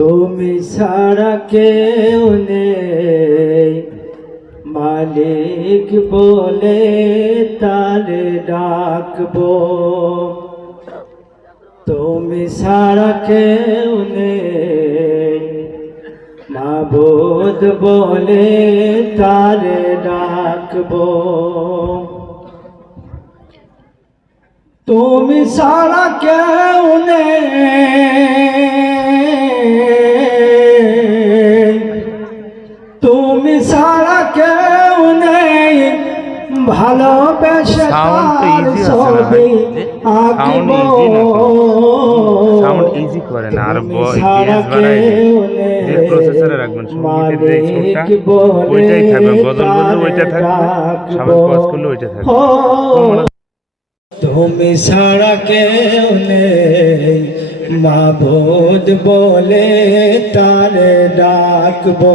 তুমি ছাড়া কেউ নেই। মালিক বলে তারে ডাকবো। তুমি ছাড়া কেউ নেই। মাবুদ বলে তারে ডাকবো। তুমি সারা কেউ ভালোবেসে তার ছবি আঁকবো আর তুমি ছাড়া যে রাখবেন, যে ওইটাই থাকবে, ওইটা থাকবে, করলে ওইটা থাকবে। তুমি কেউ নেই। মাবুদ বলে তারে ডাকবো।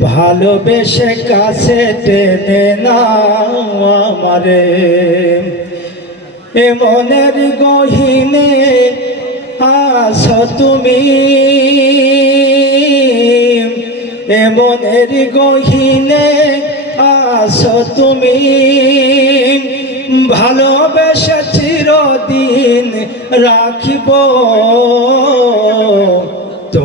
ভালোবেসে কাছে টেনে না আমারে। এ মনের গহিনে আছো তুমি। এ মনের গহিনে আছো তুমি। ভালোবেসে চিরদিন রাখিব।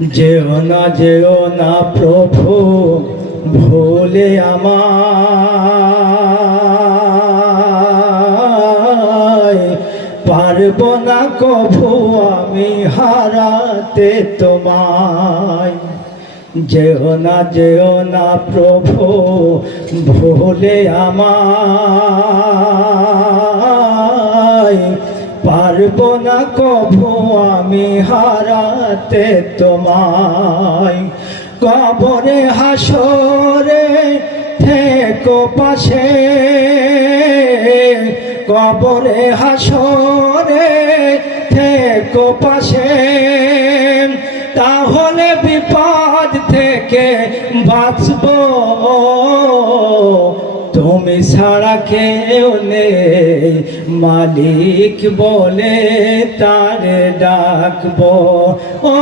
যেও না যেও না প্রভু, ভুলে আমায়। পারব না কভু আমি হারাতে তোমায়। যেও না যেও না প্রভু, ভুলে আমায়। পারব না কভু আমি হারাতে তোমায়। কবরে, হাসরে থেকো পাশে। কবরে, হাসরে থেকো পাশে। তাহলে বিপদ থেকে বাঁচব তুমি ছাড়া কেউ নেই। মালিক বলে তারে ডাকবো। ও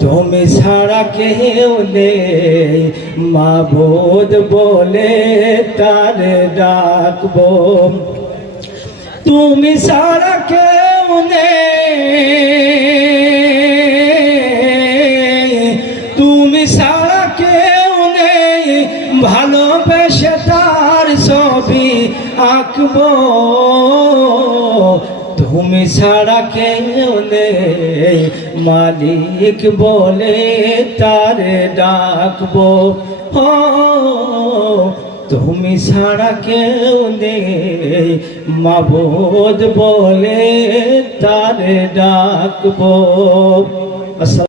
তুমি ছাড়া কেউ নেই। মাবুদ বলে তারে ডাকবো। তুমি ছাড়া কেউ নেই। তুমি ছাড়া কেউ নেই। ভালোবেসে তার ছবি আঁকবো। তুমি ছাড়া কেউ নেই, মালিক বলে তারে ডাকবো। ও, তুমি ছাড়া কেউ নেই, মাবুদ বলে তারে ডাকবো।